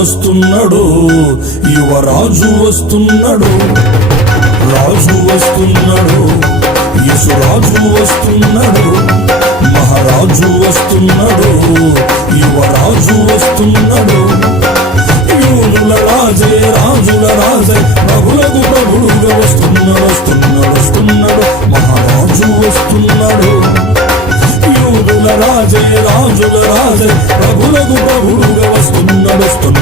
వస్తున్నాడు, యువరాజు వస్తున్నాడు, రాజు వస్తున్నాడు, యేసురాజు వస్తున్నాడు, మహారాజు వస్తున్నాడు, యువరాజు వస్తున్నాడు. యూదుల రాజే రాజుల రాజే ప్రభులకు ప్రభుడుగా వస్తున్నాడు, మహారాజు వస్తున్నాడు. యూదుల రాజే రాజుల రాజే ప్రభులకు ప్రభుడుగా వస్తున్నాడు.